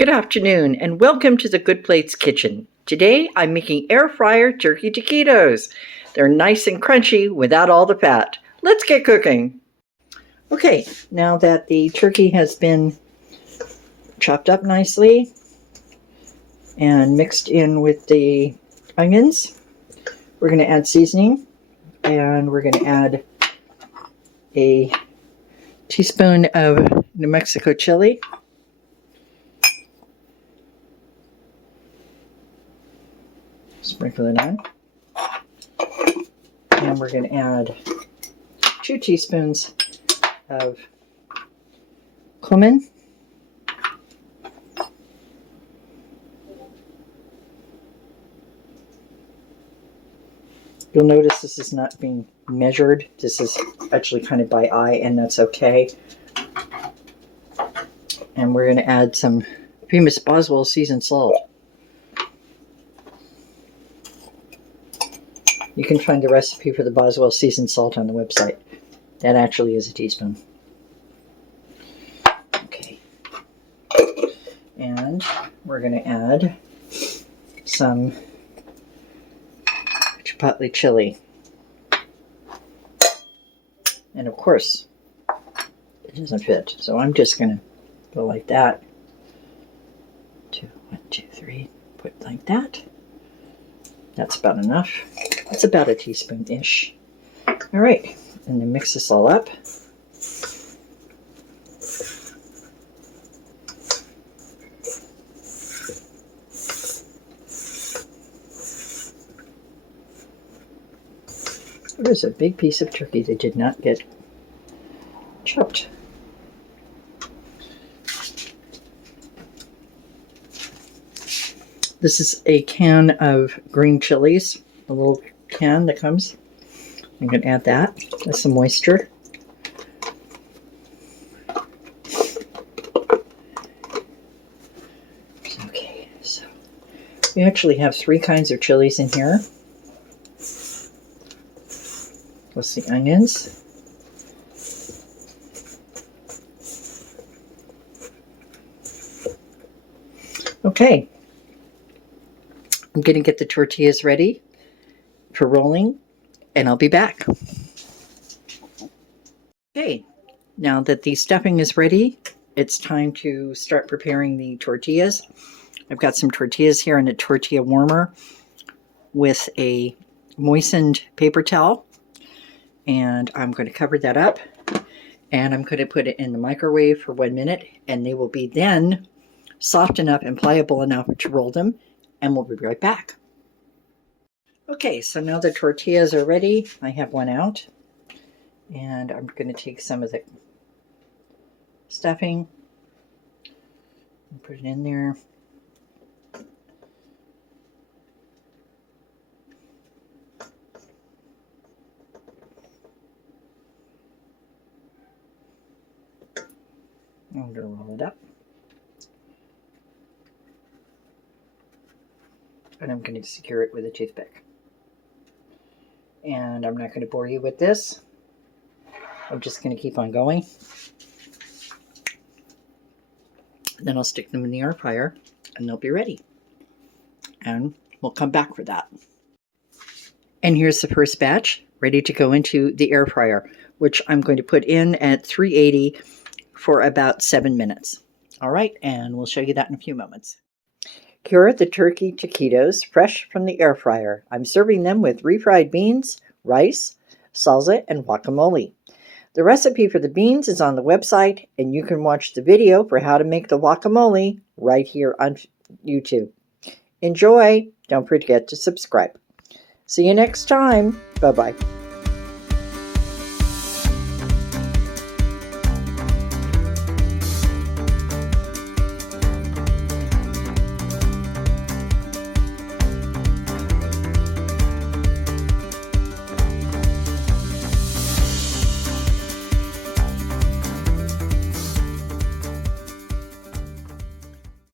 Good afternoon and welcome to the Good Plates Kitchen. Today I'm making air fryer turkey taquitos. They're nice and crunchy without all the fat. Let's get cooking. Okay, now that the turkey has been chopped up nicely and mixed in with the onions, we're going to add seasoning, and we're going to add a teaspoon of New Mexico chili. Sprinkle it on. And we're going to add 2 teaspoons of cumin. You'll notice this is not being measured. This is actually kind of by eye, and that's okay. And we're going to add some famous Boswell seasoned salt. You can find the recipe for the Boswell seasoned salt on the website. That actually is a teaspoon. Okay. And we're going to add some chipotle chili. And of course, it doesn't fit. So I'm just going to go like that. 1, 2, 3. Put it like that. That's about enough. That's about a teaspoon-ish. All right, and then mix this all up. There's a big piece of turkey that did not get chopped. This is a can of green chilies, a little can that comes. I'm going to add that with some moisture. Okay, so we actually have 3 kinds of chilies in here, plus the onions. Okay. I'm going to get the tortillas ready for rolling, and I'll be back. Okay, now that the stuffing is ready, it's time to start preparing the tortillas. I've got some tortillas here in a tortilla warmer with a moistened paper towel, and I'm going to cover that up, and I'm going to put it in the microwave for 1 minute, and they will be then soft enough and pliable enough to roll them. And we'll be right back. Okay, so now the tortillas are ready. I have one out. And I'm going to take some of the stuffing and put it in there. I'm going to roll it up. And I'm going to secure it with a toothpick. And I'm not going to bore you with this. I'm just going to keep on going. Then I'll stick them in the air fryer and they'll be ready. And we'll come back for that. And here's the first batch ready to go into the air fryer, which I'm going to put in at 380 for about 7 minutes. All right, and we'll show you that in a few moments. Here are the turkey taquitos, fresh from the air fryer. I'm serving them with refried beans, rice, salsa, and guacamole. The recipe for the beans is on the website, and you can watch the video for how to make the guacamole right here on YouTube. Enjoy! Don't forget to subscribe. See you next time. Bye-bye.